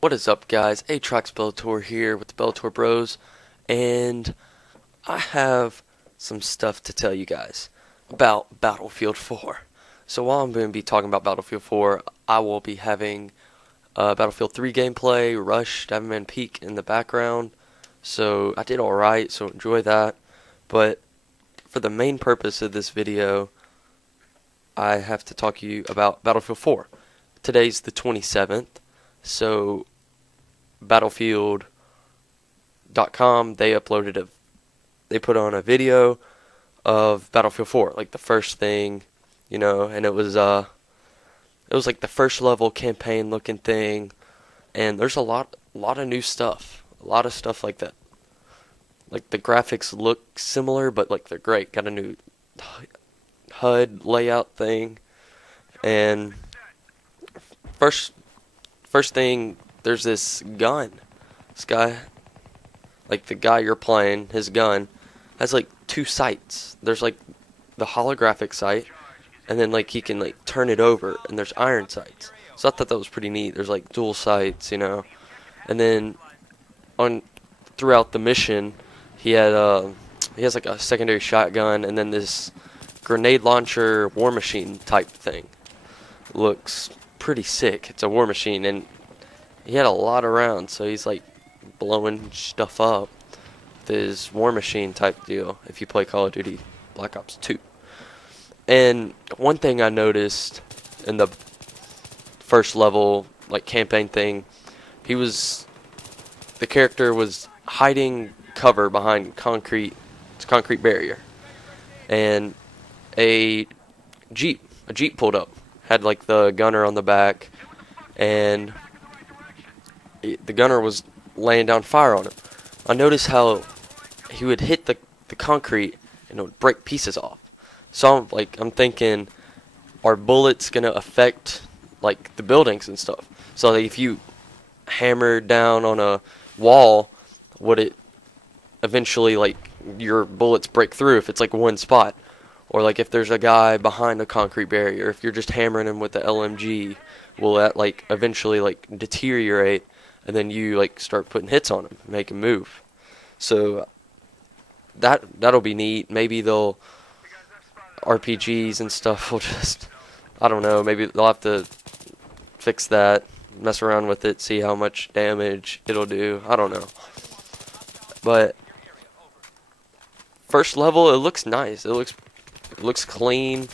What is up, guys? Atrax Bellator here with the BellatorBros, and I have some stuff to tell you guys about Battlefield 4. So while I'm going to be talking about Battlefield 4, I will be having Battlefield 3 gameplay, Rush, Diamond Peak in the background. So I did alright, so enjoy that. But for the main purpose of this video, I have to talk to you about Battlefield 4. Today's the 27th, so Battlefield.com, they put on a video of Battlefield 4, like the first thing, and it was like the first level campaign looking thing, and there's a lot of new stuff, a lot of stuff like that. Like the graphics look similar, but like they're great. Got a new HUD layout thing, and first thing, there's this gun. This guy, like the guy you're playing, his gun has like two sights. There's like the holographic sight, and then like he can like turn it over, and there's iron sights. So I thought that was pretty neat. There's like dual sights, and then throughout the mission, he has like a secondary shotgun, and then this grenade launcher war machine type thing. Looks pretty sick. It's a war machine, and he had a lot of rounds, so he's like blowing stuff up with his war machine type deal if you play Call of Duty Black Ops 2. And one thing I noticed in the first level like campaign thing, the character was hiding cover behind concrete barrier, and a jeep pulled up, had like the gunner on the back, and the gunner was laying down fire on him. I noticed how he would hit the concrete and it would break pieces off. So I'm thinking, are bullets gonna affect like the buildings and stuff? So like, if you hammer down on a wall, would it eventually, like, your bullets break through if it's like one spot? Or like if there's a guy behind a concrete barrier, if you're just hammering him with the LMG, will that like eventually like deteriorate, and then you like start putting hits on him, make him move? So that'll be neat. Maybe they'll RPGs and stuff will just, I don't know, maybe they'll have to fix that, mess around with it, see how much damage it'll do. I don't know. But first level, it looks nice. It looks clean.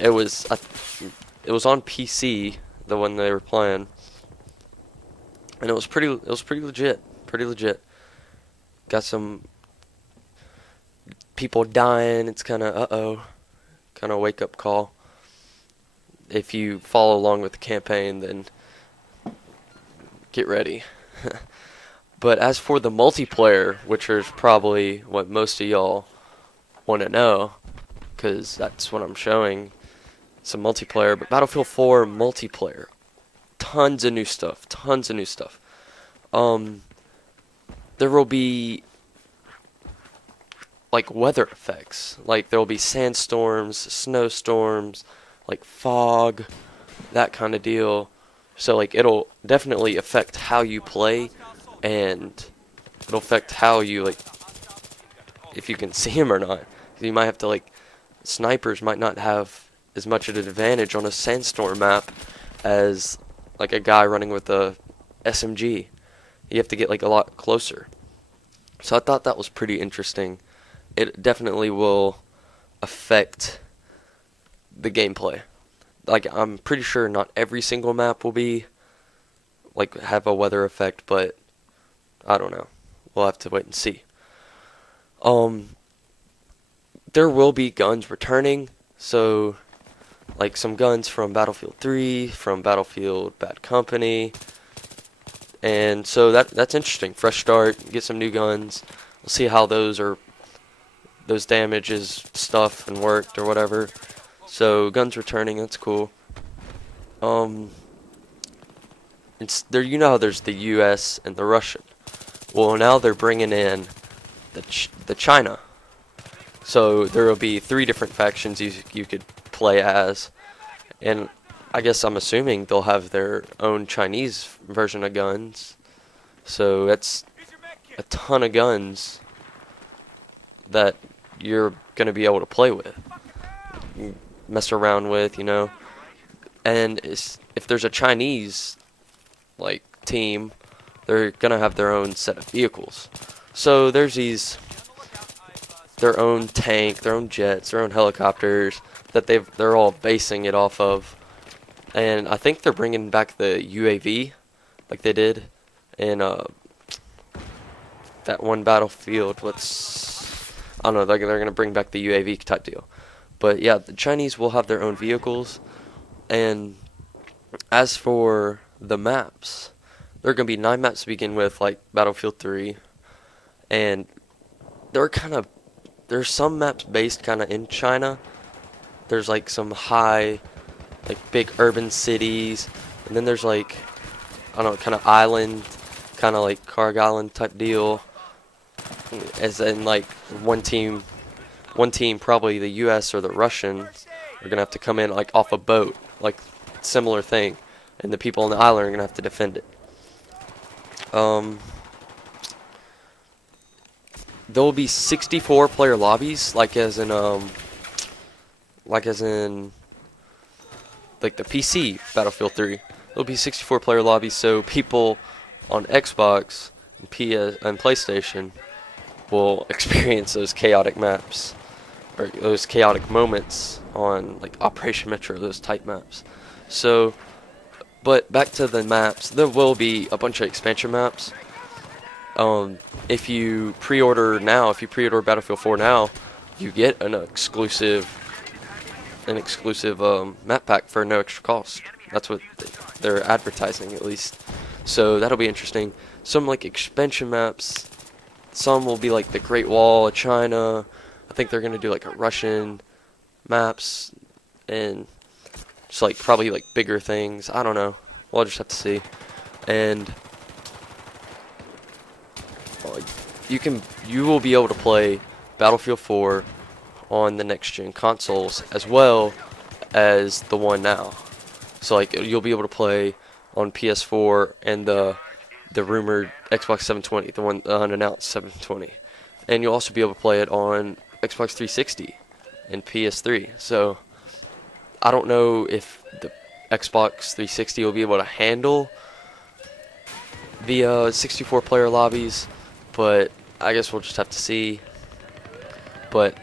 It was on PC, the one they were playing, and it was pretty legit. Got some people dying. It's kind of a wake up call. If you follow along with the campaign, then get ready. But as for the multiplayer, which is probably what most of y'all want to know, because that's what I'm showing, some multiplayer. But Battlefield 4 multiplayer, tons of new stuff. There will be like weather effects, like there will be sandstorms, snowstorms, like fog, that kind of deal. So like it'll definitely affect how you play, and it'll affect how you, like, if you can see him or not. You might have to, like, snipers might not have as much of an advantage on a sandstorm map as like a guy running with a SMG. You have to get like a lot closer. So I thought that was pretty interesting. It definitely will affect the gameplay. Like, I'm pretty sure not every single map will be like have a weather effect, but I don't know. We'll have to wait and see. There will be guns returning, so like some guns from Battlefield 3, from Battlefield Bad Company, and so that's interesting. Fresh start, get some new guns. We'll see how those damages stuff and worked or whatever. So guns returning, that's cool. It's there. You know how there's the U.S. and the Russian. Well, now they're bringing in the China. So there will be 3 different factions you could play as, and I guess I'm assuming they'll have their own Chinese version of guns. So that's a ton of guns that you're going to be able to play with, mess around with, you know. And if there's a Chinese like team, they're going to have their own set of vehicles. So there's their own tank, their own jets, their own helicopters that they're all basing it off of. And I think they're bringing back the UAV like they did in that one Battlefield. I don't know, they're going to bring back the UAV type deal. But yeah, the Chinese will have their own vehicles. And as for the maps, there are going to be 9 maps to begin with, like Battlefield 3. And there's some maps based kind of in China. There's like some high, like big urban cities. And then there's like, I don't know, kind of island, kind of like Karg Island type deal. As in like one team, probably the US or the Russians, are going to have to come in like off a boat, like similar thing. And the people on the island are going to have to defend it. There will be 64 player lobbies, like as in like the PC Battlefield 3. There'll be 64 player lobbies, so people on Xbox and PS and PlayStation will experience those chaotic maps, or those chaotic moments on like Operation Metro, those type maps. So, but back to the maps, there will be a bunch of expansion maps. If you pre-order now, if you pre-order Battlefield 4 now, you get an exclusive map pack for no extra cost. That's what they're advertising, at least. So that'll be interesting. Some like expansion maps, some will be like the Great Wall of China. I think they're gonna do like a Russian maps and just like probably like bigger things. I don't know. We'll just have to see. And you will be able to play Battlefield 4 on the next gen consoles as well as the one now. So like you'll be able to play on PS4 and the rumored Xbox 720, the one unannounced 720, and you'll also be able to play it on Xbox 360 and PS3. So I don't know if the Xbox 360 will be able to handle the 64 player lobbies, but I guess we'll just have to see. But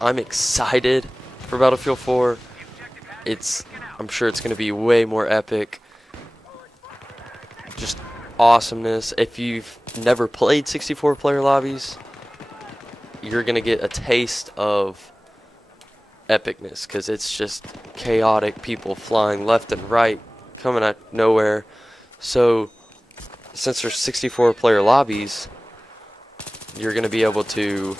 I'm excited for Battlefield 4. I'm sure it's going to be way more epic. Just awesomeness. If you've never played 64 player lobbies, you're going to get a taste of epicness, because it's just chaotic, people flying left and right, coming out of nowhere. So since there's 64 player lobbies, you're going to be able to,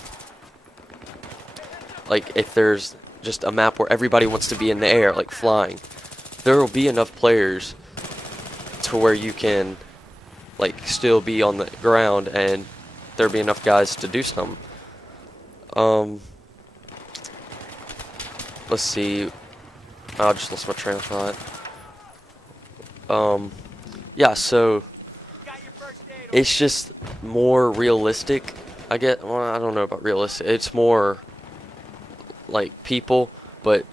like, if there's just a map where everybody wants to be in the air, like flying, there will be enough players to where you can like still be on the ground and there'll be enough guys to do something. Let's see. I just lost my train of thought. Yeah, so it's just more realistic. Well, I don't know about realistic. It's more like people, but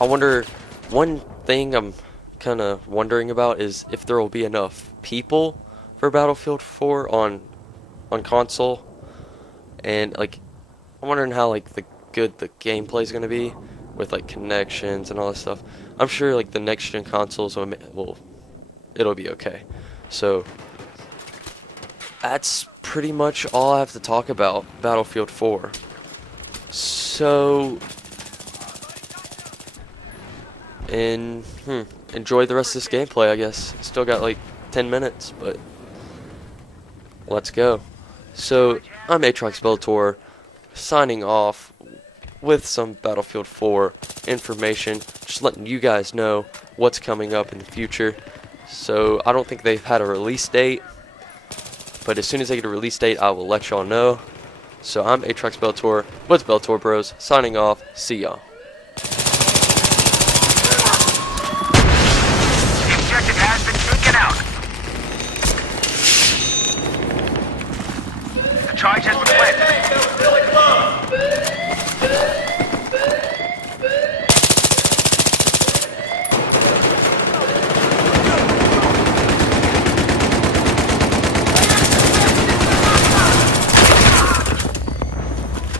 I wonder, one thing I'm kind of wondering about is if there will be enough people for Battlefield 4 on console, and like I'm wondering how like the gameplay is going to be with like connections and all that stuff. I'm sure like the next gen consoles it'll be okay. So that's pretty much all I have to talk about Battlefield 4. So enjoy the rest of this gameplay, I guess. Still got like 10 minutes, but let's go. So I'm Aatrox Bellator, signing off with some Battlefield 4 information, just letting you guys know what's coming up in the future. So I don't think they've had a release date, but as soon as they get a release date, I will let y'all know. So I'm Aatrox Bellator with BellatorBros, signing off. See y'all. Charge has been planted.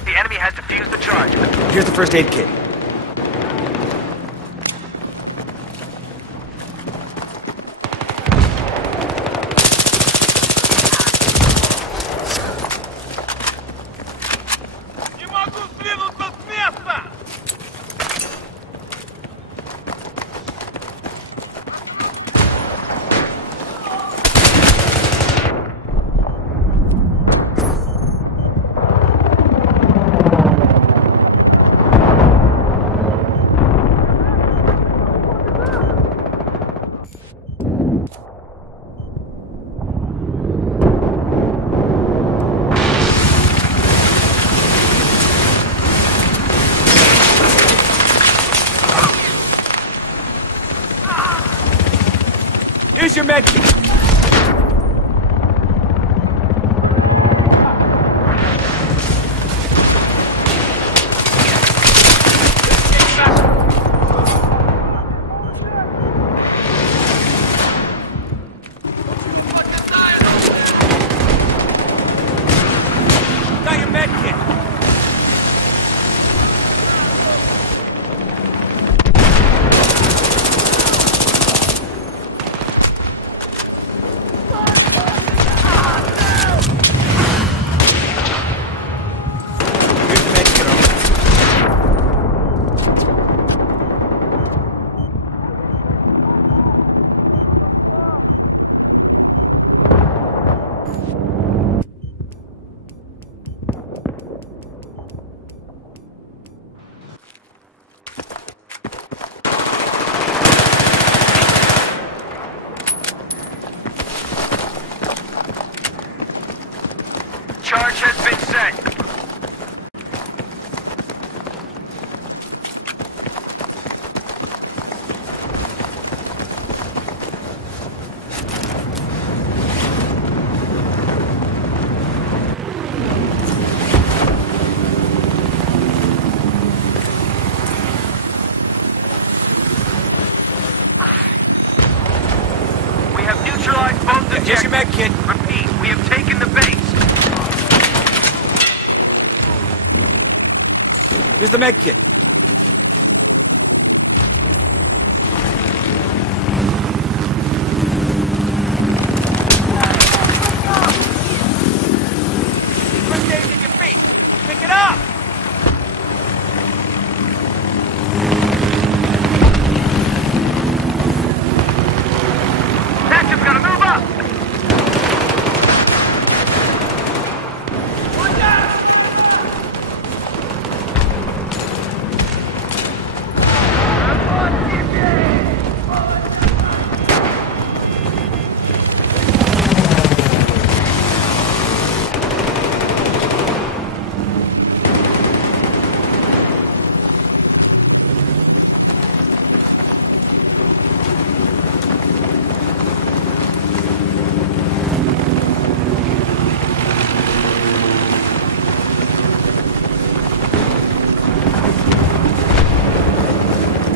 The enemy has defused the charge. Here's the first aid kit. Here's your med kit. Got your med kit. Charge has been set. We have neutralized both objectives. Here's your med kit. Repeat, we have taken the base. Here's the med kit. First aid at your feet. Pick it up. Active's gotta move up. Watch out!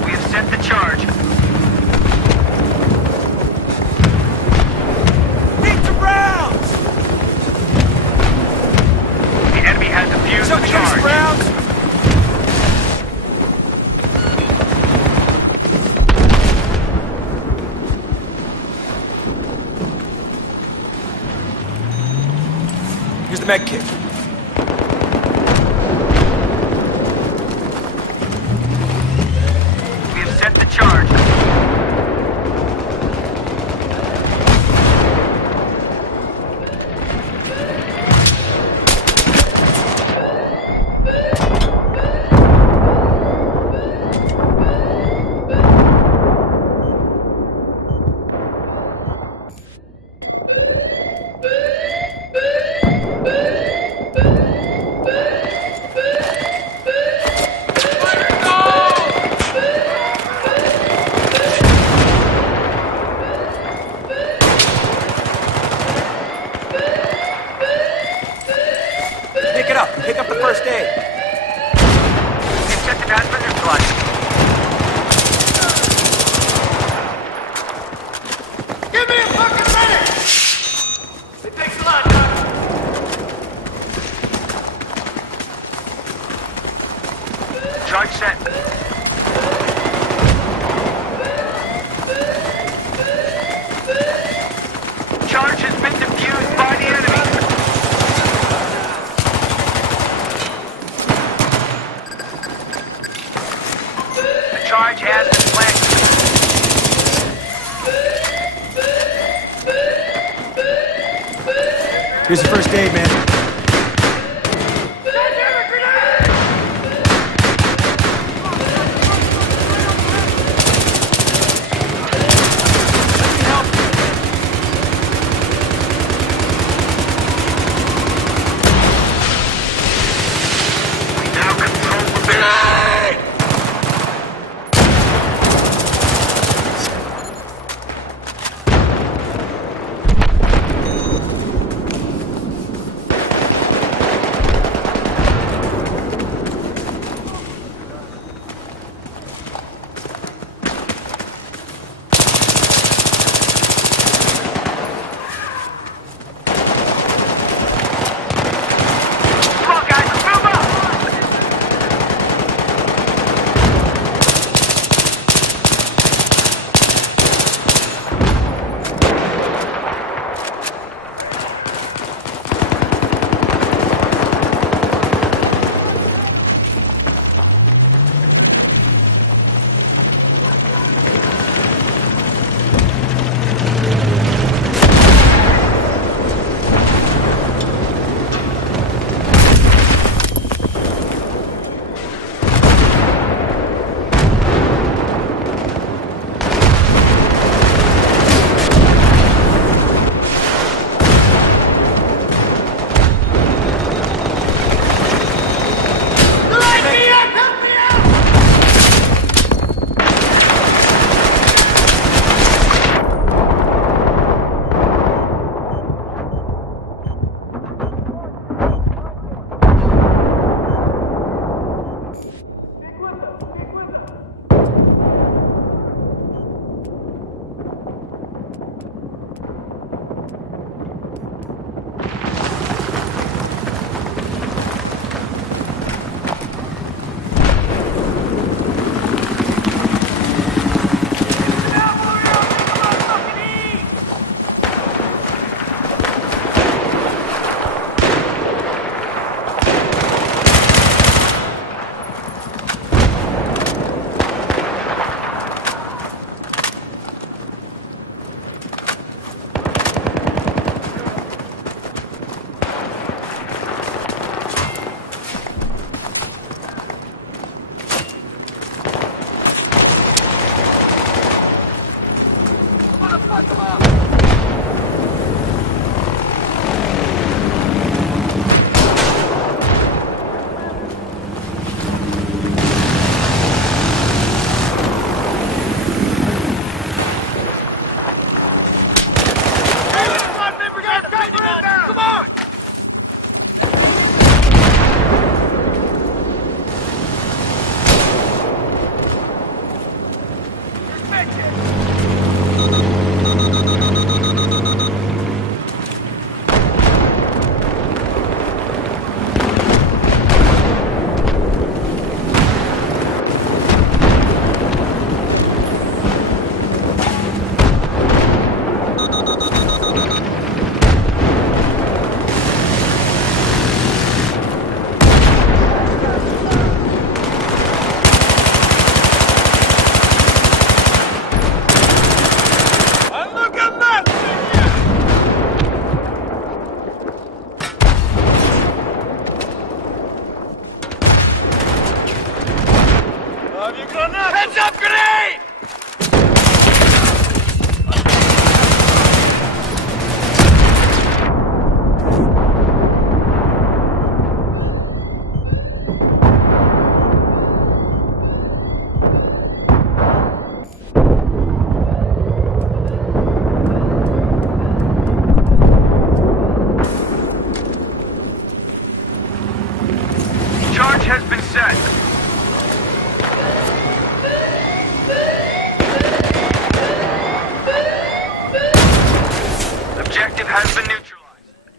We have set the charge. Beat the rounds. The enemy has defused the charge. Rounds. Here's the med kit. We have set the charge. first aid? The objective has been neutralized. Give me a fucking minute! It takes a lot, Doc. Charge set. Charge has been defused by the enemy. The charge has been planted. Here's the first aid, man. We now control the building.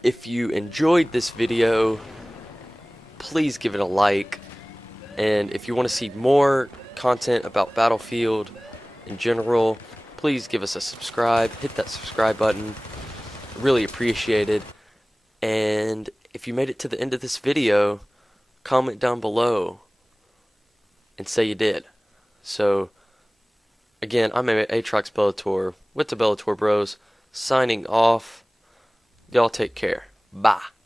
If you enjoyed this video, please give it a like. And if you want to see more content about Battlefield in general, please give us a subscribe. Hit that subscribe button. Really appreciated. And if you made it to the end of this video, comment down below and say you did. So, again, I'm Atrox Bellator with the BellatorBros, signing off. Y'all take care. Bye.